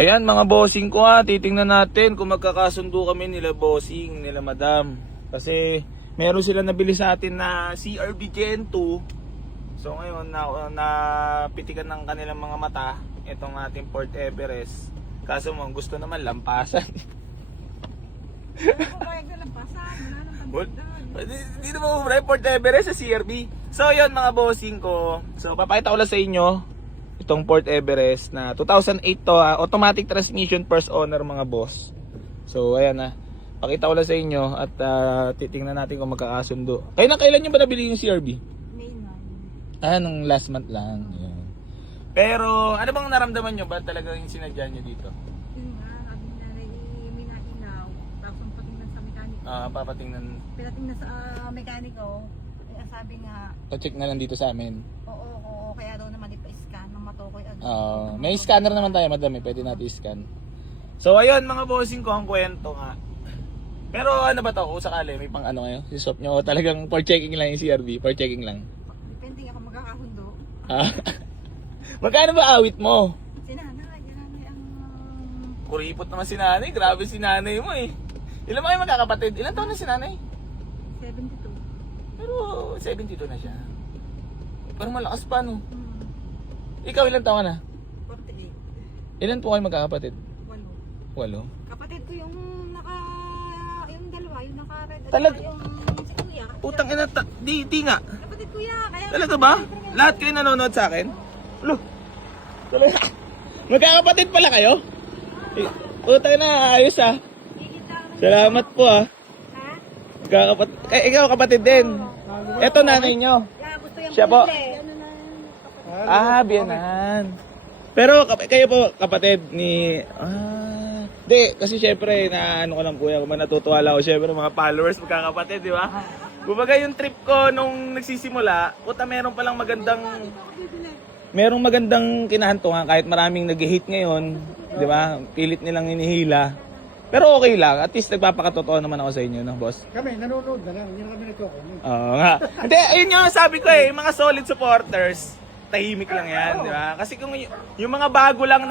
Ayan mga bossing ko titingnan natin kung magkakasundo kami nila bossing, nila madam. Kasi meron sila nabili sa atin na CRV Gen 2. So ngayon napitikan ng kanilang mga mata itong ating Port Everest. Kaso mo gusto naman lampasan. Hindi naman ubray Port Everest sa CRV. So yun mga bossing ko. So papakita ko lang sa inyo itong Port Everest na 2008 to, automatic transmission first owner mga boss. So ayan na, pakita ko lang sa inyo at titingnan natin kung magkakasundo. Kailan nyo ba nabili yung CRV? May 9. Nung last month lang. Ayan. Pero ano bang naramdaman nyo ba talaga yung sinadya nyo dito? Yun nga, sabi na may nainaw. Tapos ang patingnan sa mekaniko. Papatingnan. Pinatingnan sa mekaniko. Kaya sabi nga, Check na lang dito sa amin. oo, kaya daw naman ipa-scan ng matukoy agad. May scanner naman tayo madam, pwede natin i-scan. So ayun mga bossing ko, ang kwento nga. Pero ano ba to, kung sakali may pang ano kayo, si swap nyo, talagang for checking lang yung CRV, for checking lang. Depende nga kung magkakahundo. Magkano ba awit mo? Sinanay ang... Kuripot naman si nanay, grabe si nanay mo eh. Ilan ba kayo magkakapatid? Ilan taon na si nanay? 72. Pero 72 na siya. Pero malakas pa no. Ikaw ilan taon ka na? 48. Ilan po kayo magkakapatid? 8. 8. Kapatid ko yung yung dalawa, yung naka-red at Talag- yung si kuya. Utang ina, di nga. Kapatid kuya, kaya... Talaga ba? Lahat kayo nanonood sa akin? Lo. Talaga. Magkakapatid pala kayo? Utang na, ayos Salamat po Ha? Magkakapatid. Ikaw kapatid din. Eto nanay nyo. Yeah, gusto yung Siya po. puli. Biyanan. Pero kayo po kapatid ni... Di, kasi syempre na ano ko lang kuya, kung natutuwa lang ako syempre mga followers magkakapatid, di ba? Kumbaga yung trip ko nung nagsisimula, puta merong magandang kinahantungan kahit maraming nag-hate ngayon, di ba? Pilit nilang hinihila. Pero okay lang, at least nagpapakatotoo naman ako sa inyo, no, boss? Kami, nanonood na lang, hindi na kami nagko-comment. Oo nga. Hindi, ayun nga sabi ko yung mga solid supporters, tahimik lang yan, di ba? Kasi kung yung mga bago lang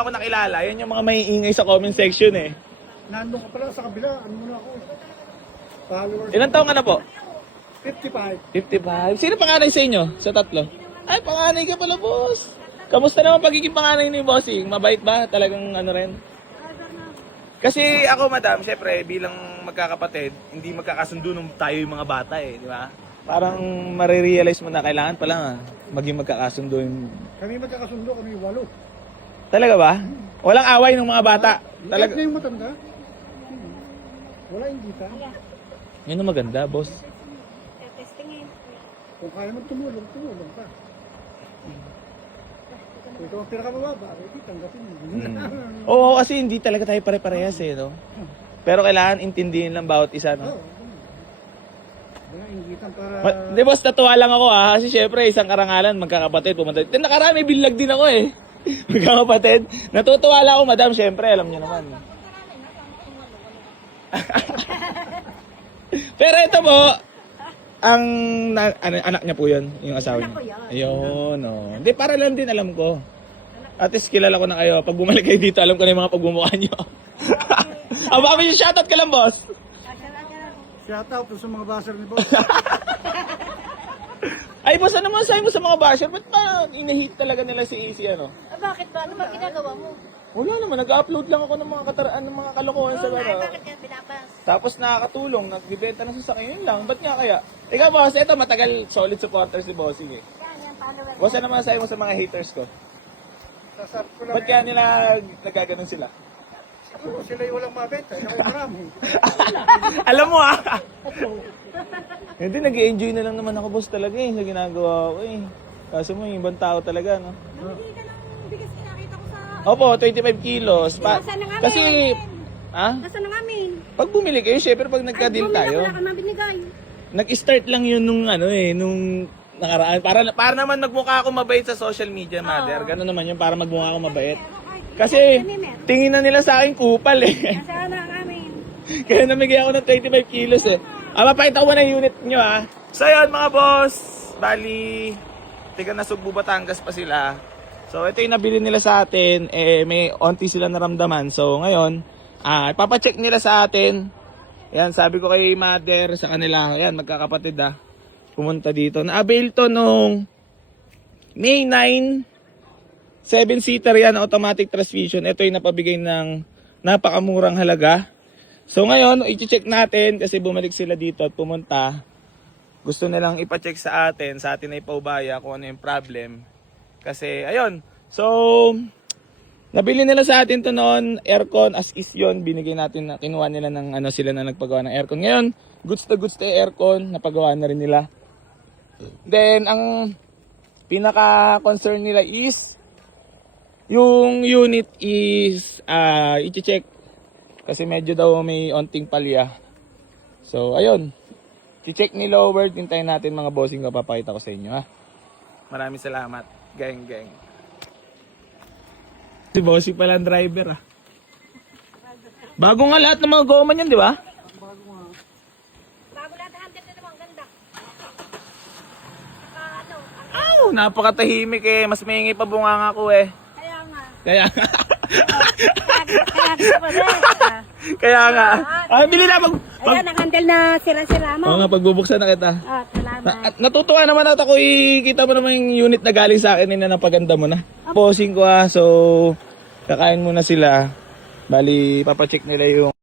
ako nakilala, yan yung mga maiingay sa comment section eh. Nandun ka pala sa kabila, ano muna ako. Followers. Ilan taong ka na po? 55. 55. Sino panganay sa inyo? Sa tatlo? Ay, panganay ka pala, boss. Kamusta naman pagiging panganay ni bossing? Mabait ba? Talagang ano rin? Kasi ako, madam, syempre, bilang magkakapatid, hindi magkakasundo nung tayo yung mga bata eh, di ba? Parang marirealize mo na kailangan pala maging magkakasundo yung... Kami magkakasundo, kami 8. Talaga ba? Walang away ng mga bata. Talaga. Talaga. Na yung matanda. Wala yung dita. Yun ang maganda, boss. Testingin. Kung kaya mo tumulong ka. Kung ikaw ang pinakamababa, di tanggapin mo. Oo, kasi hindi talaga tayo pare-parehas eh, no? Pero kailangan intindihin lang bawat isa, no? Oo. Wala inggitan para... Di boss, natuwa lang ako kasi syempre isang karangalan, magkakapatid, pumunta. Nakarami, bilag din ako eh. Magkakapatid. Natutuwa lang ako, madam, syempre, alam niyo naman. Pero ito po, ang anak niya po yun, yung asawa niya. Anak ko yun. Ayun, no. Hindi, para lang din alam ko. At least kilala ko na kayo. Pag bumalik kayo dito, alam ko na yung mga pagmumukha niyo. Aba, may shoutout ka lang, boss. Shout out sa mga baser ni boss. Ay, boss, ano mo sabi mo sa mga basher? Ba't pa inahit talaga nila si Easy, ano? Bakit ba? Ano ba ginagawa mo? Wala naman, nag-upload lang ako ng mga ng mga kalokohan sa gano'n. Bakit yan binabas? Tapos nakakatulong, nagbibenta ng sasakyan, yun lang. Ba't nga kaya? Ikaw, boss, ito matagal solid supporter si Bossing eh. Yan, follower. Boss, ano man sabi mo sa mga haters ko? Sasabi ko lang, Ba't kaya nila nagkaganon sila? siguro sila yung walang mabenta. Kaya marami. Alam mo Hindi, nag-enjoy na lang naman ako, boss, talaga eh, sa ginagawa ko eh. Kaso mo, yung ibang tao talaga, no? Namigay ka ng bigas kinakita ko sa... Opo, 25 kilos. Nasaan na nga Kasi, ha? Nasaan na namin? Pag bumili kayo, syempre pag nagka-deal tayo, Wala ka nang binigay. nag-start lang yun nung nung nakaraan. Para naman magmukha ako mabait sa social media, mother. Ganun naman yun, para magmukha ako mabait. Kasi, tingin na nila sa akin kupal eh. Nasaan na namin? Kaya namigay ako ng 25 kilos eh. Mapakita ko na yung unit nyo So yun mga boss, bali, tiga na Sugbo, Batangas pa sila. So ito yung nabili nila sa atin, may onti sila naramdaman. So ngayon, ipapacheck nila sa atin. Ayan, sabi ko kay mother sa kanila, ayan, magkakapatid pumunta dito. Na-avail to nung May 9, 7-seater yan, automatic transmission. Ito yung napabigay ng napakamurang halaga. So ngayon, i-check natin kasi bumalik sila dito at pumunta. Gusto nilang ipacheck sa atin ay paubaya kung ano yung problem. Kasi ayun, so nabili nila sa atin to noon, aircon as is yun, binigay natin na kinuha nila ng sila na nagpagawa ng aircon. Ngayon, goods to aircon, napagawa na rin nila. Then ang pinaka concern nila is yung unit is i-check kasi medyo daw may onting palya. So ayun, i-check ni lower, tintayin natin mga bossing, papakita ko sa inyo ha. Maraming salamat. Gang. Si bossing pala ang driver Bago nga lahat ng mga goma niyan, di ba? Bago lahat ang handle na naman, ganda. Napakatahimik mas maingay pa bunganga ko Kaya nga. Kaya Kaya nga. bili na Ayan, ang handle na sira-sira mo. Oo nga, pagbubuksan na kita. Salamat. Natutuwa naman ako kita mo naman yung unit na galing sa akin na napaganda mo na. Posing ko so kakain muna sila. Bali, papacheck nila yung